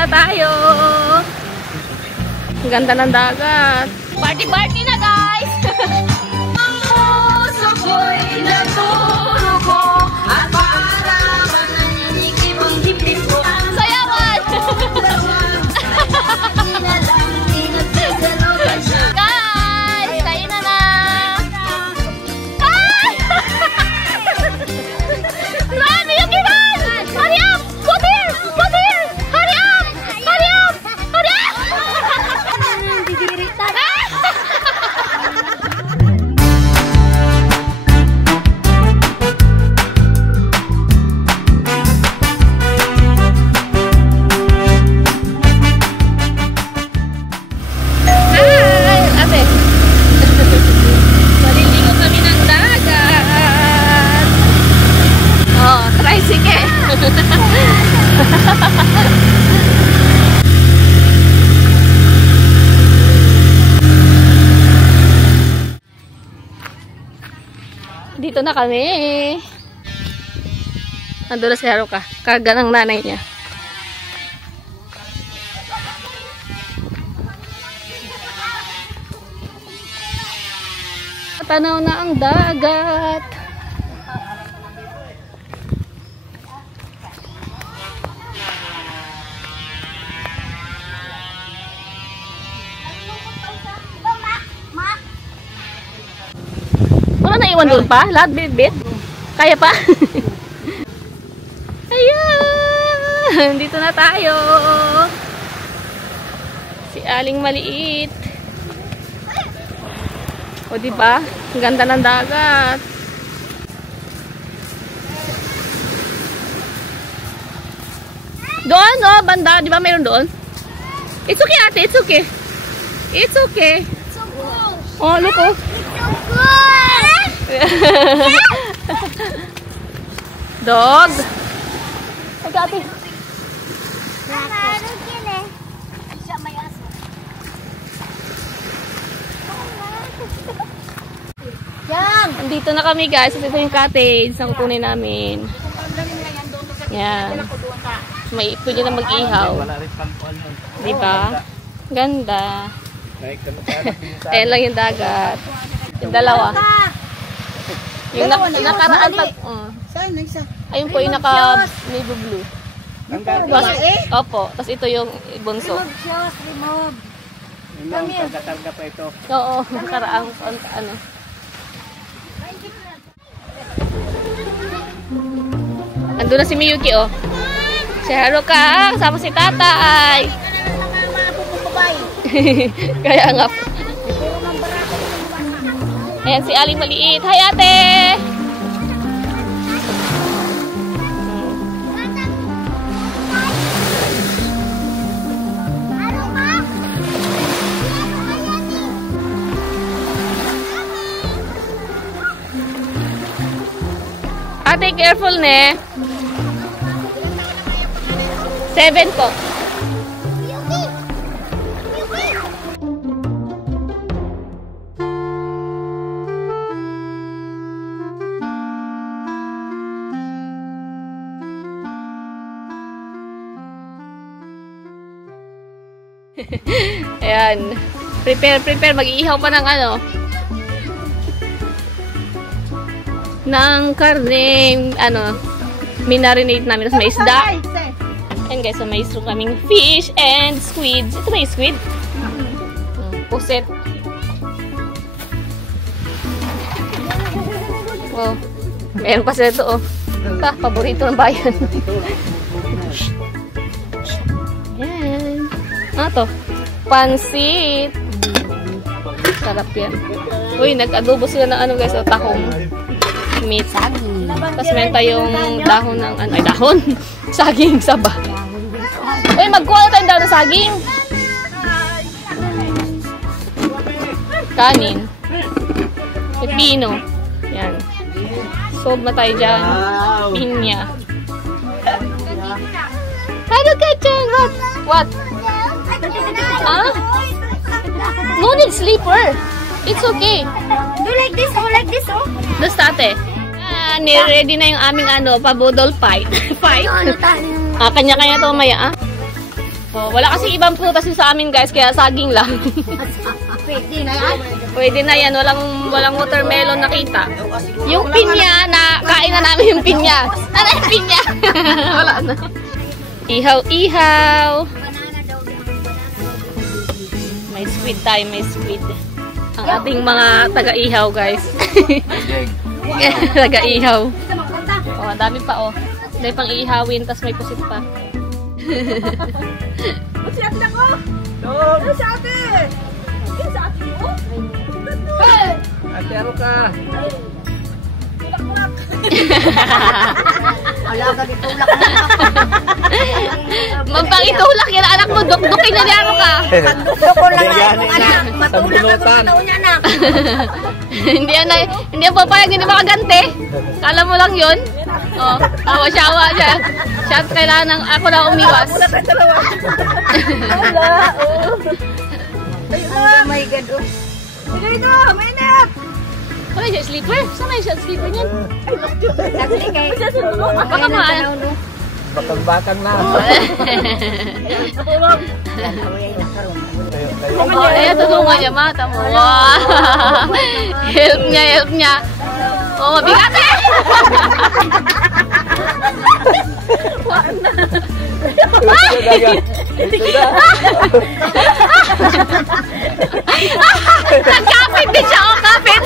na tayo. Ang ganda ng dagat. Party-party na, guys! Puso ko'y naturugo at para mananinig ang dibdib ko. Sayawan! Guys! Kain na na! Ay! Run! Yung ilan! Hurry up! Put here! Put here! Hurry up! Hurry up! Hurry up! Dito na kami. Nandun na si Haruka. Karga ng nanay niya. Tanaw na ang dagat. Wala na iwan doon pa? Lahat bit-bit? Kaya pa? Ayan! Dito na tayo. Si Aling maliit. O diba? Ang ganda ng dagat. Doon, no? Banda. Diba mayroon doon? It's okay, ate. It's okay. It's okay. Oh, look, oh. Dog. Ay, ate. Yan. Andito na kami, guys. Ito yung cottage na kukunin namin. Yan. Pwede na mag-ihaw. Diba? Ganda. Ayan lang yung dagat. Yung dalawa. Yung nakaraan pag... Ayun po yung naka-navy blue. Opo. Tapos ito yung bunso. Karga pa ito. Oo. Nakaraang ano. Ando na si Miyuki, oh. Si Haruka, kasama si tatay. Kaya nga. Ayan si Aling maliit. Hi, ate! Ate, careful, ne? 7 po. Ayan. Prepare. Mag-iihaw pa ng ano. Ng karne, ano, minarinate namin. Tapos may isda. And guys, so may isro kaming fish and squids. Ito may squid? Puset. Oh, meron pa sila ito, oh. Paborito ng bayan. Yan. Ano to? Pansit. Sarap yan. Uy, nag-adobo sila ng ano guys, o tahong meat. Saging. Tapos meron tayong dahon ng ano, ay dahon. Saging, saba. Uy, magkuha na tayong dahon ng saging. Kanin. Pepino. Yan. Sob na tayo dyan. Pinya. Ano ka dyan? What? Huh? No need sleeper. It's okay. Do like this, oh, like this, oh. Basta ate. Ni-ready na yung aming ano, pabudol fight. Fight. Kanya-kanya to maya, ah. Oh, wala kasi ibang prutas yun sa amin guys, kaya saging lang. Pwede na yan. Pwede na yan, walang watermelon nakita. Yung pinya na, kain na namin yung pinya. Ano yung pinya? Wala na. Ihaw-ihaw. May squid tayo, may squid. Ang ating mga taga-ihaw guys. Taga-ihaw. Oh, dami pa oh. Dahil pang iihawin, tas may pusit pa. Si ate ako! No! Si ate! Si ate mo? Ate, ano ka? Tulak-tulak! Ala ka dito, tulak na. Mampang itulak yan, anak mo. Dukdukin na niya ka. Duko lang na itong anak. Matulak na kung tao niya, anak. Hindi yan papayag, hindi makagante. Kala mo lang yun. Oh, tawa-shawa siya. Siya kailangan ako na umiwas. Wala tayo dalawa. Wala, oh. Oh my God, oh. Sige ito, mainit! Ano yung sleeper? Saan yung sleeper niyan? Sabi kay... Baka maan. Batang-batang na. Ayan, tulungan niya, mata mo. Wow! Help niya. Oh, mabigat eh! Nagkapit din siya, oh, kapit!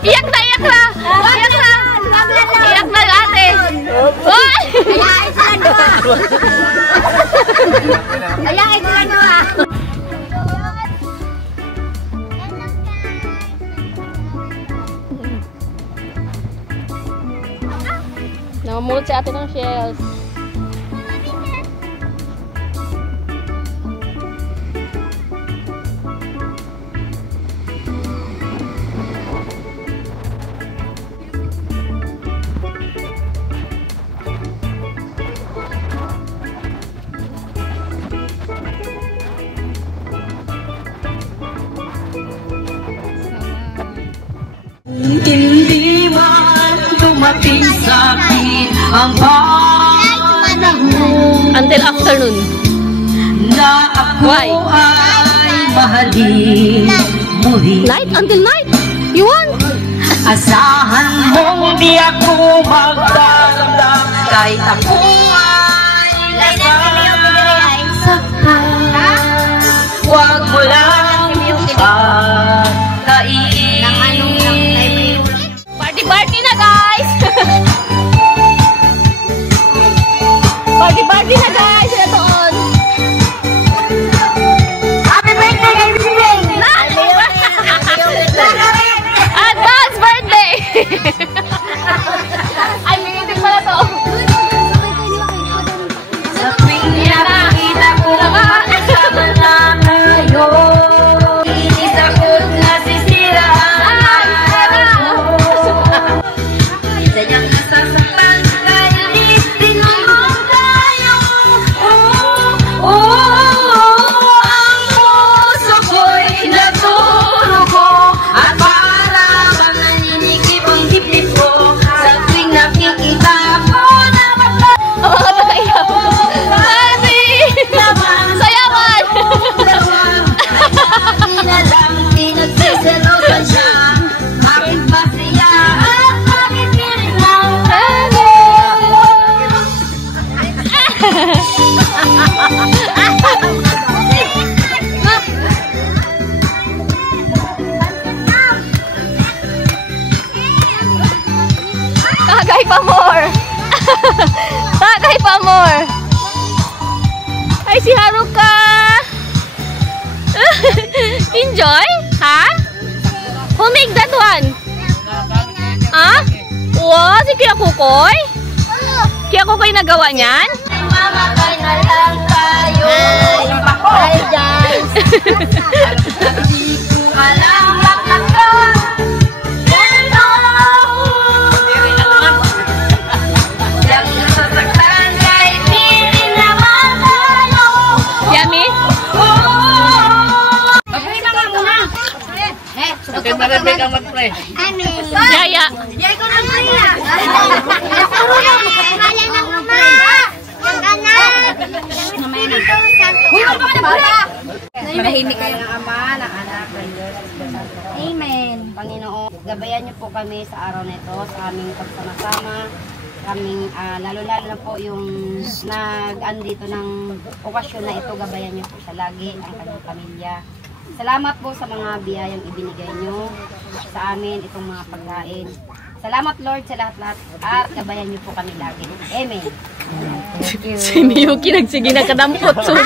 Iyak na ate! Ayain sila dua! Namamulot si ate ng shells. Hindi man dumating sa akin ang panahon Until afternoon. na ako Why? ay mahalin muli. Night? Until night? You want? Asahan mong di ako magdaramdam kahit ako ay nasasaktan. Huwag mo lang pagkain. Party na guys! Party na guys! Sila doon! Happy birthday, baby! Advance birthday! Ay, minitig pala to! Sa tuwing nakikita ko kasama na ngayon, inis ako't nasisira ang araw ko. Isa niyang nasasaktan kaya di tinulong tayo. Ang puso ko'y naturugo at para bang naninikip ang dibdib ko. Sa tuwing nakikita ko na matla. Ang mga tayo! Happy! Sayawan! Inalang pinagsiselosan siya. Bakit ba siya at bakit pinaglang? Tagay pa more! Tagay pa more! Ay, si Haruka! Enjoy? Ha? Who make that one? Ha? Wow, si Kuya Kukoy? Kuya Kukoy nagawa niyan? Mamatay na lang tayo. Hi guys. Hindi ko alam bakit ka ganito. Yang nasasaktan kahit di rin naman tayo. Yummy? Okay, marami kang mag-play. Yaya. Yay ko na Manahimik kayo ng Ama, ng Anak, ng Diyos. Amen. Panginoon, gabayan niyo po kami sa araw na ito, sa aming pagsama-sama. Kaming, lalo-lalo na po yung nag-andito ng okasyon na ito, gabayan niyo po siya lagi, ang kanyang pamilya. Salamat po sa mga biyayang ibinigay niyo sa amin, itong mga pagkain. Salamat Lord sa lahat-lahat at gabayan niyo po kami lagi. Amen. Si Miyuki nagsige na kadampot subo.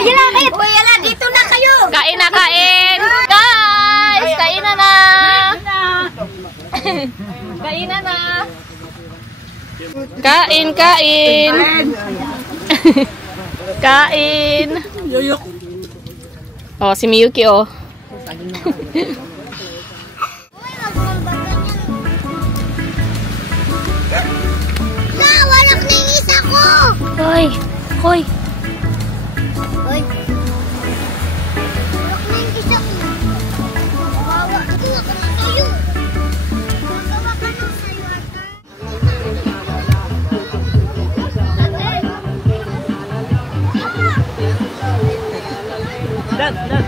Yun na kayo. Yun na, dito na kayo. Kain na, kain. Guys, kain na na. Kain na na. Kain, kain. Kain. Oh, si Miyuki oh. Walak na yung isa ko! Hoy! Hoy! Hoy! Walak na yung isa ko! Wawa! Gawa ka na sa'yo! Gawa ka na sa'yo, ata! Dad, dad.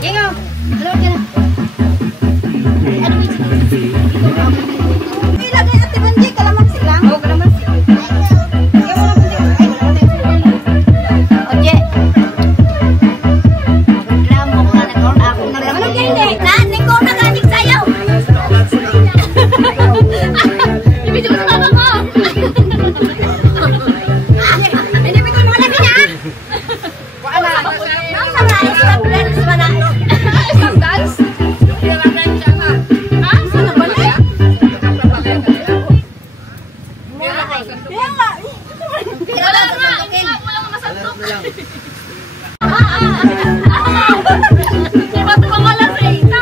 Gingo! Hello, Gingo! Ilagay at ibandi, kalamansi lang. Oo, kalamansi. Oye! Reklamo ko na nagkaroon ako na reklamo. Ano hindi? Naanin ko na galing sa'yo! Ibigay mo sa mama ko! Hindi mo ito mga lagi na! Wala! Nasa rais na friends ba na? Isang dance? Ha? Saan ba na? Mura kayo. Kaya nga! Wala nga! Wala nga masantok! Diba ito mga lang sa isa?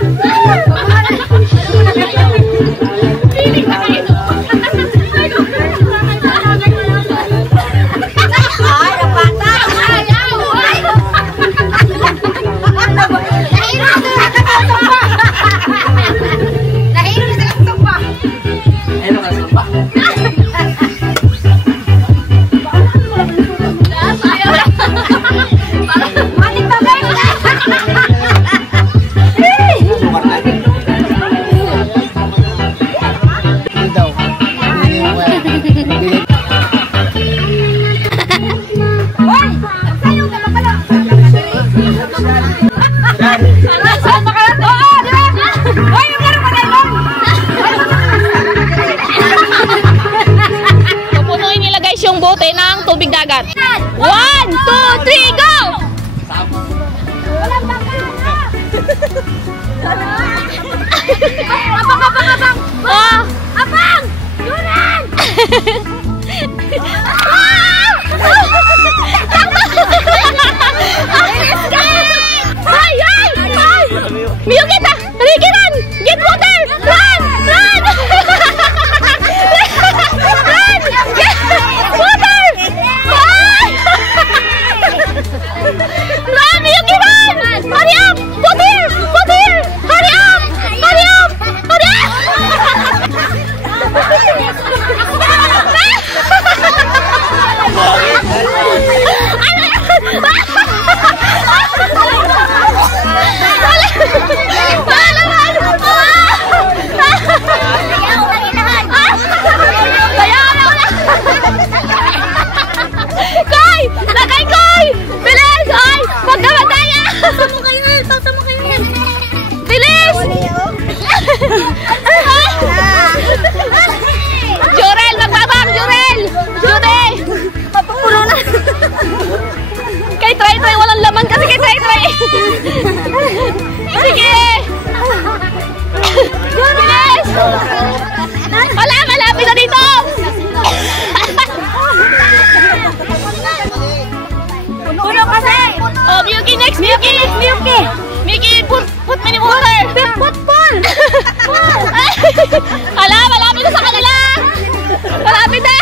Piling na kayo! Ay, napata! Ayaw! Nahiro sa kasumba! Ano ka sumpa? Manik ba kayo? Hindi daw. Hoy! Sa'yo ka na pala! Saan ba kayo? Hoy! Yung gano'n pa tayo! Pupunuin nila guys yung bote ng tubig dagat. 1, 2, 3, go! Walang baka! Abang! Abang! Abang! Oh! Abang! Yunan! Ay! Ay! Ay! Miyuki ta! Rigiran! Get water! Run! Run! Run! Get water! Ay! Run! Miyuki, run! Hurry up! Put here! Put here! Hurry up! Hurry up! Hurry up! Koy! Lakay, Koy! Bilis! Ay! Magkamataya! Pasa mo kayo yan! Pasa mo kayo yan! Bilis! Jurel! Magbabang! Jurel! Jurel! Mapupulo na! Kay try-try! Walang laman kasi kay try-try! Sige! Bilis! Wala! Malapit na dito! Puno kasi! Oh, Miyuki next! Miyuki! Miyuki! Miyuki, put me in water! Put Paul! Hala, malapit na sa kanila! Malapit na!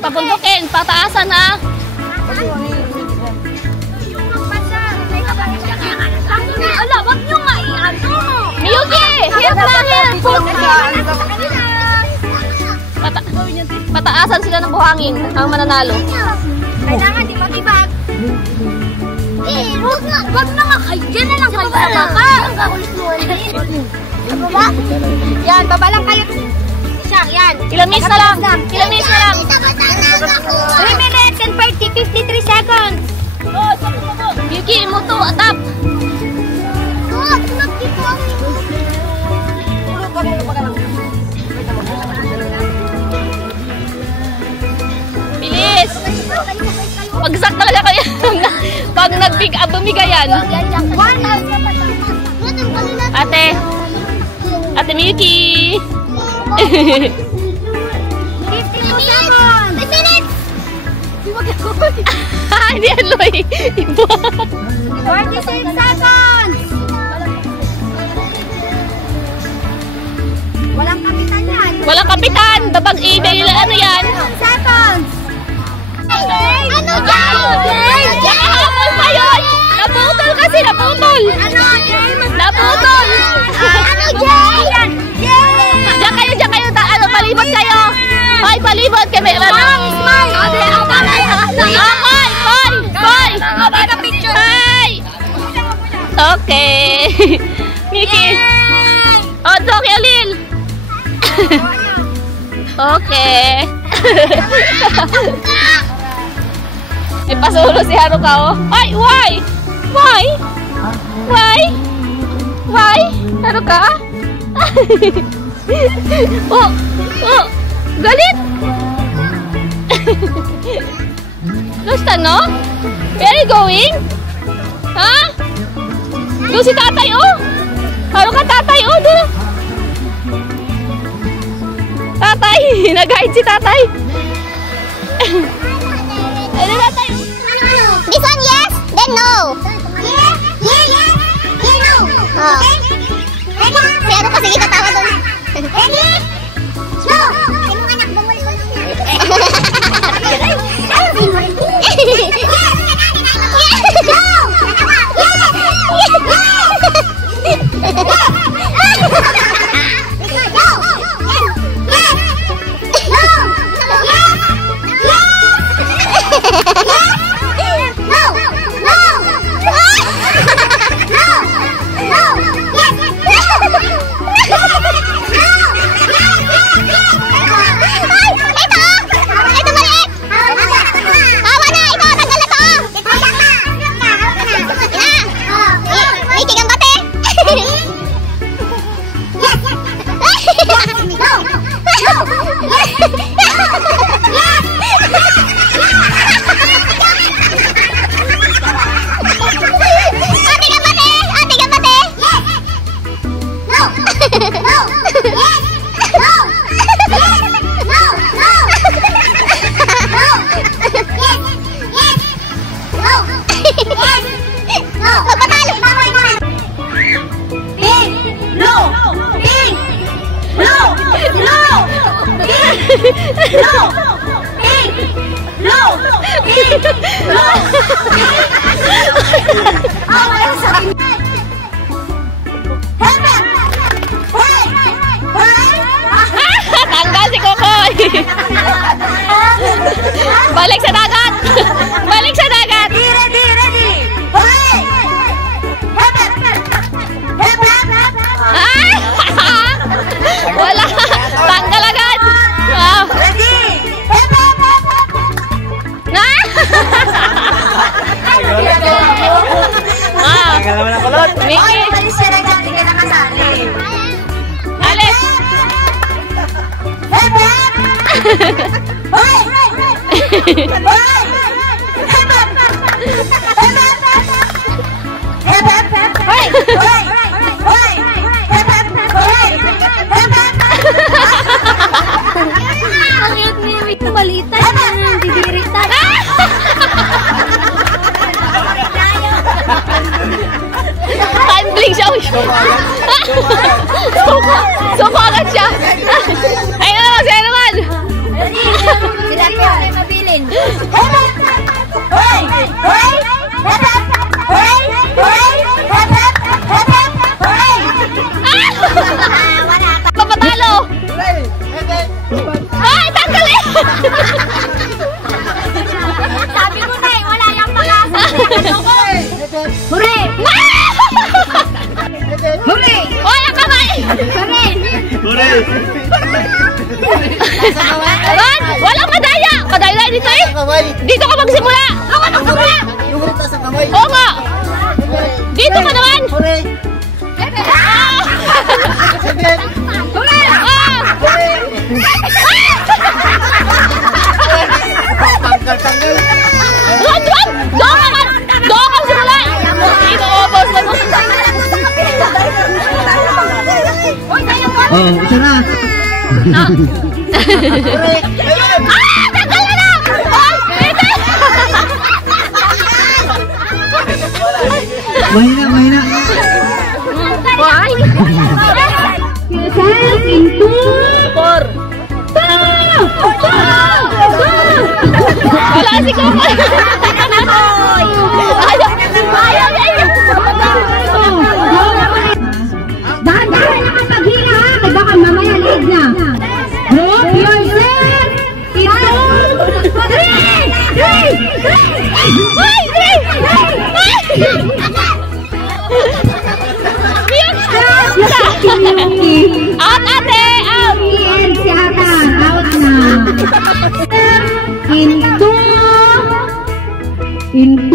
Papundukin, pataasan ha. Ala, wag nyo nga i-ano. Miyuki! Hirap lang yan! Pataasan sila ng buhangin ang mananalo. Kailangan di matibag. Wag na nga kayo. Diyan na lang kayo sa baba. Baba? Yan, baba lang kayo. Isa, yan. Ilang minutes na lang. Ilang minutes na lang. 3 minutes and 53 seconds. Miyuki, muto, atap. Bilis! Pagsak talaga kayo. Pag bumigayan. Ate Miyuki. 52 seconds. 3 minutes. Hindi aloy. Iba. 46 seconds. Walang kapitan yan. Walang kapitan. Dabag email. Ano yan? 7 seconds. Ano dyan? Nakahabol pa yun. Naputol kasi. Naputol. Ano, James? Naputol. Ano dyan? Diyan kayo. Ano, palibot kayo. Hoy, palibot kami. Smile! Hoy! Hi! Okay. Miki. Oh, Doki Alil. Okay. Ipasulo si Haruka, oh. Ay, why? Haruka? Oh, galit. Gusto, no? Where are you going? Ha? Doon si tatay, oh. Haruka, tatay, oh. Doon. Tatay, nag-hide si tatay. Ano tatay? This one yes, then no. Yes, then no. Oh. Si ano kasi itatawa doon. Ready? No. Ano anak bumuli ko Tanggal si Kokoy. Balik sa dagat. Balik sa dagat. Ready. Ay! Wala. Tanggal agad. Wow. Ready. Tanggal naman ang kulot. Mickey. Malis siya na dyan, hindi ka nakasali. Alis. Ang cute niya, may kabalitan. Didiritan. Handling siya. Suko agad siya. Ayun naman, siya naman. Sila Ay, mabilin. Papatalo! Ay, tanggalin! Sabi ko na eh, wala lang pag-asa. Hooray! Hooray! Hoy, ang kamay! Hooray! Hooray! Ayan! Walang madaya! Madaya dito eh! Dito ka magsimula! Ako magsimula! Yung hurita sa kamay. Oo nga! Dito ka naman! Hooray! Ah! Hooray! Ah! Tanggal-tanggal. Run! Run! Doon ka! Doon ka simula! Inuubos na mo! Oh, isa na. Ah! Tanggal na na! Ay! Ito! Mahina. Why? Four. Wala si Coco. Ayaw. Dahan-dahan na ka paghila ha, kaya baka mamaya lead na. Group yourself into 3! Out, ate! Out! And si Ata, out na. Into.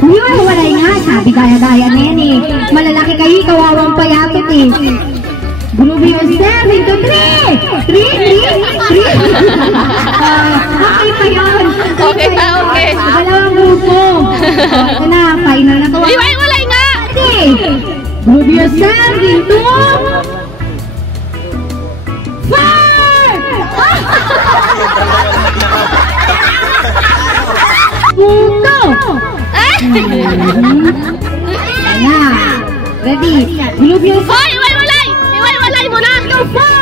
Yun, walay nga. Sabi gaya-gaya na yan eh. Malalaki kayo, kawawang payatot eh. Group yourself into 3! 3? Okay pa yun. Okay na, okay. Dalawang grupo. Ito na, final na to. Iway, walay nga! Group yourself into 4! Punto! Ayan. Ready? Group yourself Hoy, iway, walay! Iway, walay mo na! into 4!